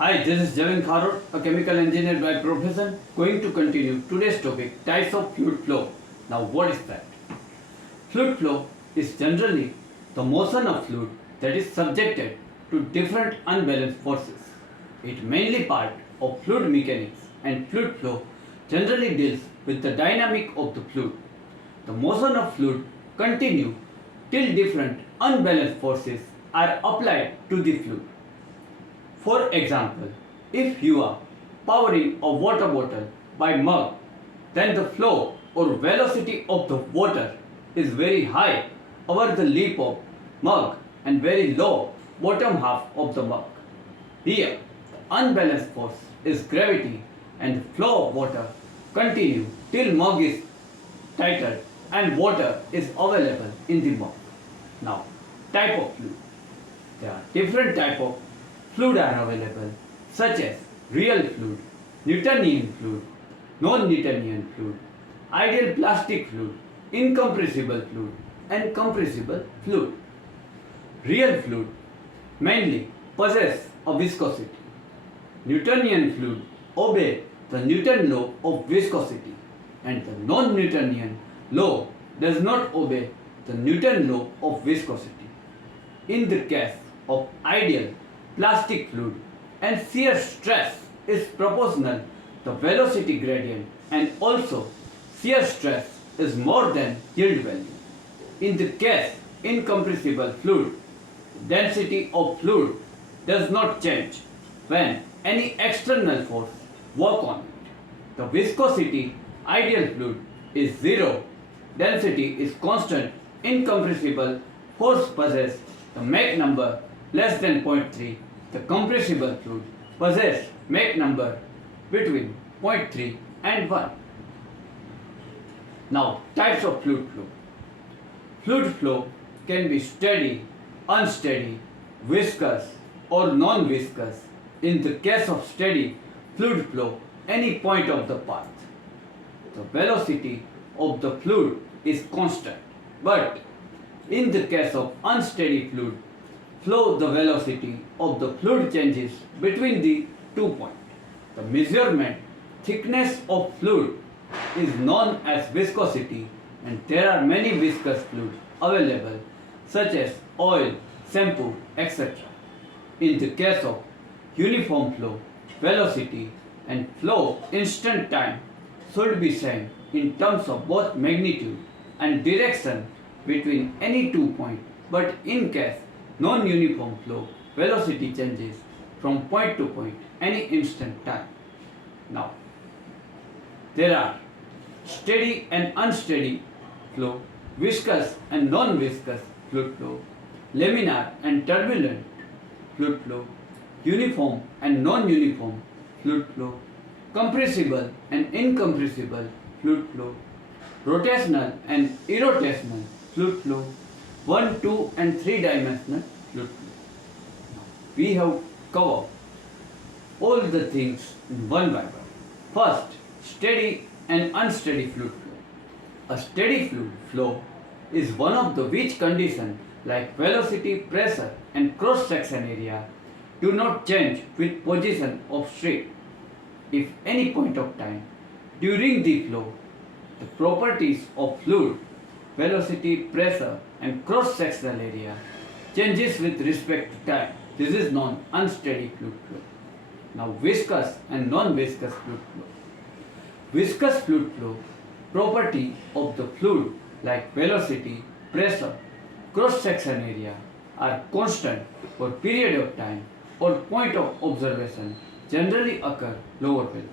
Hi, this is javinkharod, a chemical engineer by profession, going to continue today's topic, types of fluid flow. Now, what is that? Fluid flow is generally the motion of fluid that is subjected to different unbalanced forces. It mainly part of fluid mechanics, and fluid flow generally deals with the dynamic of the fluid. The motion of fluid continue till different unbalanced forces are applied to the fluid. For example, if you are powering a water bottle by mug, then the flow or velocity of the water is very high over the lip of mug and very low bottom half of the mug. Here, the unbalanced force is gravity and the flow of water continue till mug is tightened and water is available in the mug. Now, type of fluid. There are different type of fluid are available such as real fluid, Newtonian fluid, non-Newtonian fluid, ideal plastic fluid, incompressible fluid and compressible fluid. Real fluid mainly possess a viscosity. Newtonian fluid obey the Newton law of viscosity and the non-Newtonian law does not obey the Newton law of viscosity. In the case of ideal plastic fluid and shear stress is proportional to velocity gradient and also shear stress is more than yield value. In the case incompressible fluid, density of fluid does not change when any external force work on it. The viscosity ideal fluid is zero, density is constant, incompressible force possess the Mach number less than 0.3. The compressible fluid possess Mach number between 0.3 and 1. Now, types of fluid flow. Fluid flow can be steady, unsteady, viscous or non-viscous. In the case of steady fluid flow, any point of the path. The velocity of the fluid is constant, but in the case of unsteady fluid flow, the velocity of the fluid changes between the 2 points. The measurement thickness of fluid is known as viscosity and there are many viscous fluids available such as oil, shampoo, etc. In the case of uniform flow, velocity and flow instant time should be same in terms of both magnitude and direction between any 2 points, but in case non-uniform flow, velocity changes from point to point any instant time. Now, there are steady and unsteady flow, viscous and non-viscous fluid flow, laminar and turbulent fluid flow, uniform and non-uniform fluid flow, compressible and incompressible fluid flow, rotational and irrotational fluid flow, 1, 2 and 3 dimensional fluid flow. We have covered all the things in one by one. First, steady and unsteady fluid flow. A steady fluid flow is one of the which conditions like velocity, pressure and cross-section area do not change with position of stream. If any point of time during the flow, the properties of fluid, velocity, pressure and cross-sectional area changes with respect to time. This is known unsteady fluid flow. Now, viscous and non-viscous fluid flow. Viscous fluid flow, property of the fluid like velocity, pressure, cross-section area are constant for period of time or point of observation generally occur lower velocity.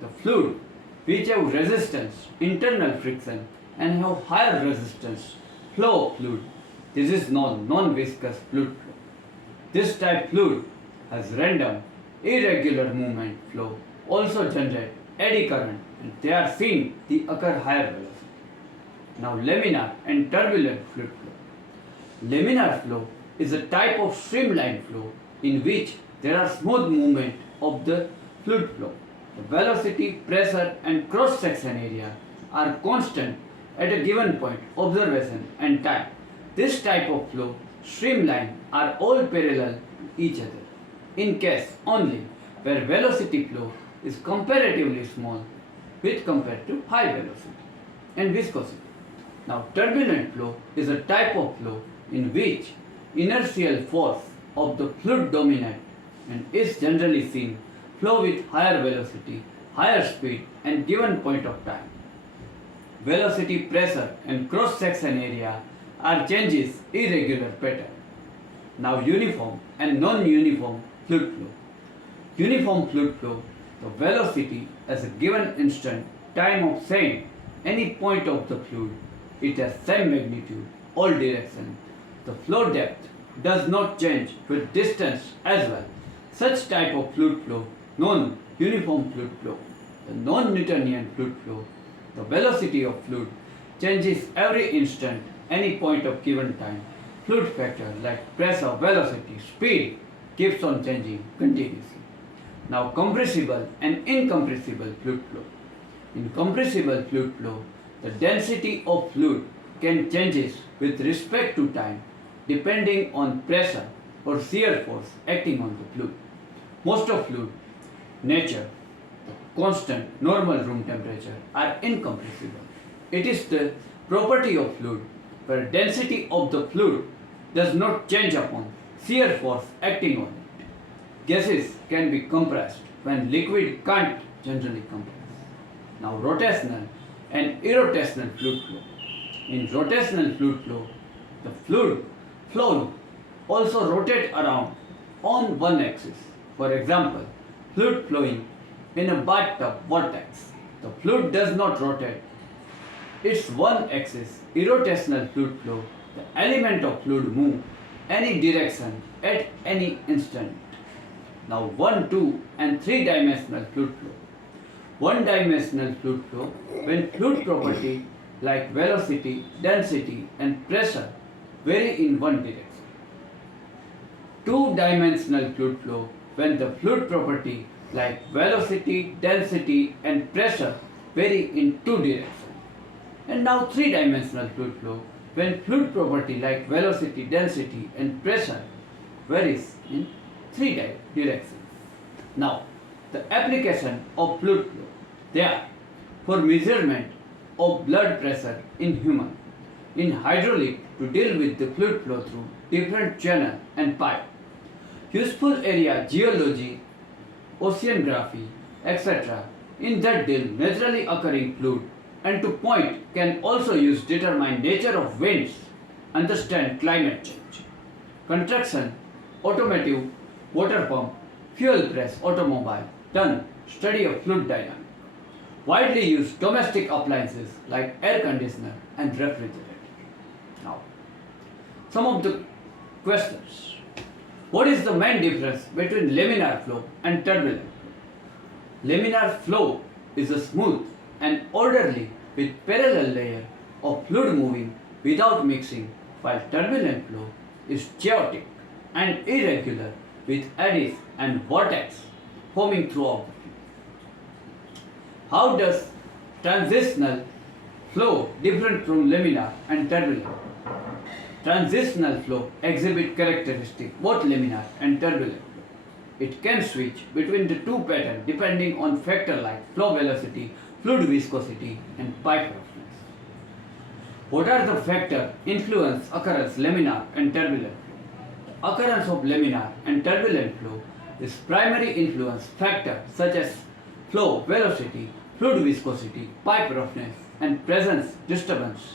The fluid which have resistance, internal friction and have higher resistance flow of fluid, this is known non-viscous fluid flow. This type fluid has random, irregular movement flow, also generate eddy current and they are seen to occur higher velocity. Now, laminar and turbulent fluid flow. Laminar flow is a type of streamlined flow in which there are smooth movement of the fluid flow. The velocity, pressure and cross-section area are constant at a given point, observation and time. This type of flow streamline are all parallel to each other. in case only where velocity flow is comparatively small with compared to high velocity and viscosity. Now, turbulent flow is a type of flow in which inertial force of the fluid dominate and is generally seen flow with higher velocity, higher speed and given point of time. Velocity, pressure and cross-section area are changes irregular pattern. Now, uniform and non-uniform fluid flow. Uniform fluid flow, the velocity as a given instant time of same any point of the fluid, it has same magnitude, all direction. The flow depth does not change with distance as well. Such type of fluid flow known uniform fluid flow. The non-Newtonian fluid flow, the velocity of fluid changes every instant any point of given time. Fluid factor like pressure, velocity, speed keeps on changing continuously. Now, compressible and incompressible fluid flow. In compressible fluid flow, the density of fluid can changes with respect to time depending on pressure or shear force acting on the fluid. Most of fluid nature, the constant normal room temperature are incompressible. It is the property of fluid where density of the fluid does not change upon shear force acting on it. Gases can be compressed when liquid can't generally compress. Now, rotational and irrotational fluid flow. In rotational fluid flow, the fluid flow also rotate around on one axis. For example, fluid flowing in a bathtub vortex. The fluid does not rotate its one axis. Irrotational fluid flow, the element of fluid move any direction at any instant. Now, 1, 2 and 3-dimensional fluid flow. One-dimensional fluid flow, when fluid property like velocity, density and pressure vary in one direction. Two-dimensional fluid flow, when the fluid property like velocity, density and pressure vary in two directions. And now three-dimensional fluid flow, when fluid property like velocity, density and pressure varies in three directions. Now, the application of fluid flow. They are for measurement of blood pressure in human, in hydraulic to deal with the fluid flow through different channel and pipe. Useful area geology, oceanography, etc. in that deal naturally occurring fluid and to point can also use determine nature of winds, understand climate change. Construction, automotive, water pump, fuel press, automobile, done study of fluid dynamics. Widely used domestic appliances like air conditioner and refrigerator. Now, some of the questions. What is the main difference between laminar flow and turbulent flow? Laminar flow is a smooth and orderly with parallel layer of fluid moving without mixing, while turbulent flow is chaotic and irregular with eddies and vortex forming throughout the fluid. How does transitional flow different from laminar and turbulent? Transitional flow exhibit characteristics both laminar and turbulent flow. It can switch between the two patterns depending on factors like flow velocity, fluid viscosity and pipe roughness. What are the factors influence occurrence laminar and turbulent flow? Occurrence of laminar and turbulent flow is primary influence factor such as flow velocity, fluid viscosity, pipe roughness and presence disturbance.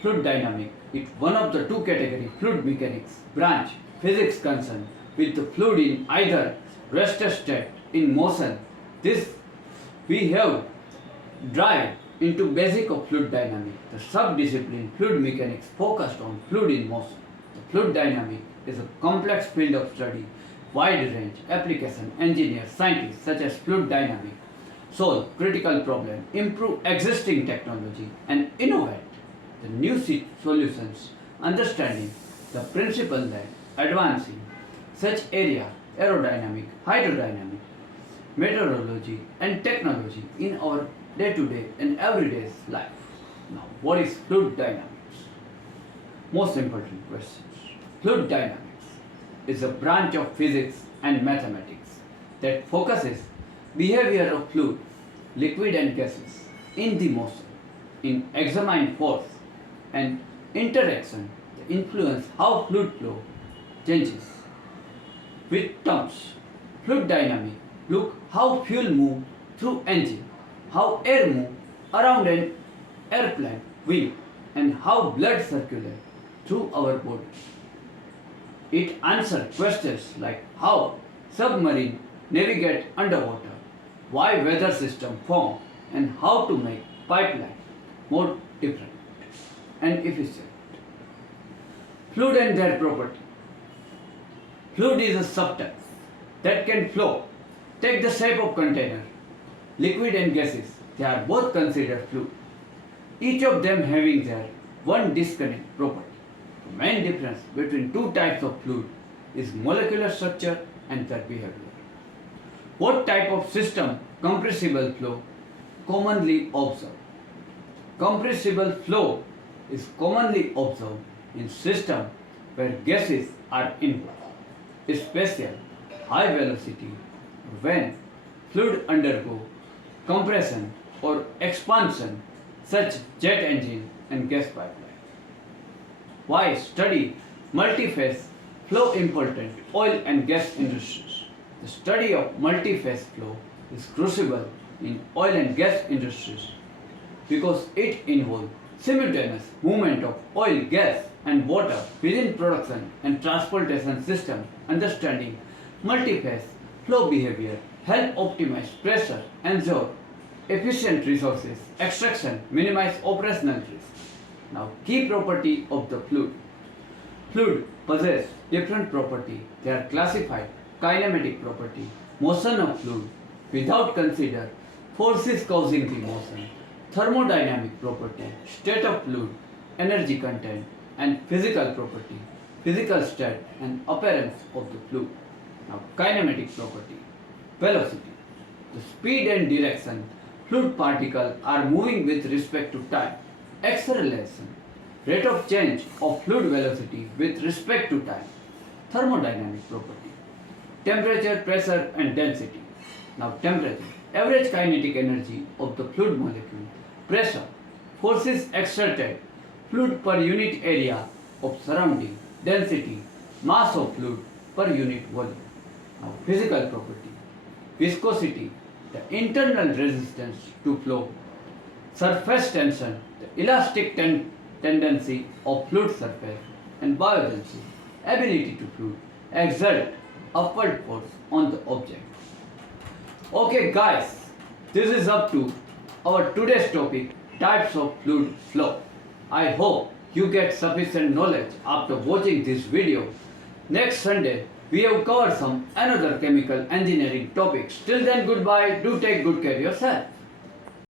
Fluid dynamic is one of the two categories fluid mechanics branch physics concerned with the fluid in either rested state in motion. This we have drive into basic of fluid dynamics. The subdiscipline fluid mechanics focused on fluid in motion. The fluid dynamic is a complex field of study, wide range application. Engineers, scientists such as fluid dynamics solve critical problems, improve existing technology and innovate the new solutions, understanding the principle that advancing such area aerodynamic, hydrodynamic, meteorology and technology in our day-to-day and everyday life. Now, what is fluid dynamics? Most important questions. Fluid dynamics is a branch of physics and mathematics that focuses behavior of fluid, liquid and gases in the motion, in examine force and interaction that influence how fluid flow changes. With terms, fluid dynamic, look how fuel move through engine, how air move around an airplane wing, and how blood circulates through our body. It answers questions like how submarine navigate underwater, why weather system form, and how to make pipeline more different and efficient. Fluid and their property. Fluid is a substance that can flow, take the shape of container. Liquid and gases, they are both considered fluid, each of them having their one distinct property. The main difference between two types of fluid is molecular structure and their behavior. What type of system compressible flow commonly observed? Compressible flow is commonly observed in systems where gases are involved, especially high velocity when fluid undergo compression or expansion such jet engine and gas pipeline. Why study multi-phase flow important oil and gas industries? The study of multi-phase flow is crucial in oil and gas industries because it involves simultaneous movement of oil, gas and water within production and transportation system. Understanding multi-phase flow behavior help optimize pressure, ensure efficient resources extraction, minimize operational risk. Now, key property of the fluid. Fluid possess different property. They are classified kinematic property, motion of fluid without consider forces causing the motion, thermodynamic property, state of fluid, energy content, and physical property, physical state and appearance of the fluid. Now, kinematic property, velocity, the speed and direction fluid particles are moving with respect to time. Acceleration, rate of change of fluid velocity with respect to time. Thermodynamic property, temperature, pressure and density. Now temperature, average kinetic energy of the fluid molecule. Pressure, forces exerted fluid per unit area of surrounding. Density, mass of fluid per unit volume. Now physical property, viscosity, the internal resistance to flow. Surface tension, the elastic tendency of fluid surface. And buoyancy, ability to fluid exert upward force on the object. Okay guys, this is up to our today's topic, types of fluid flow. I hope you get sufficient knowledge after watching this video. Next Sunday we have covered some another chemical engineering topics. Till then, goodbye. Do take good care of yourself.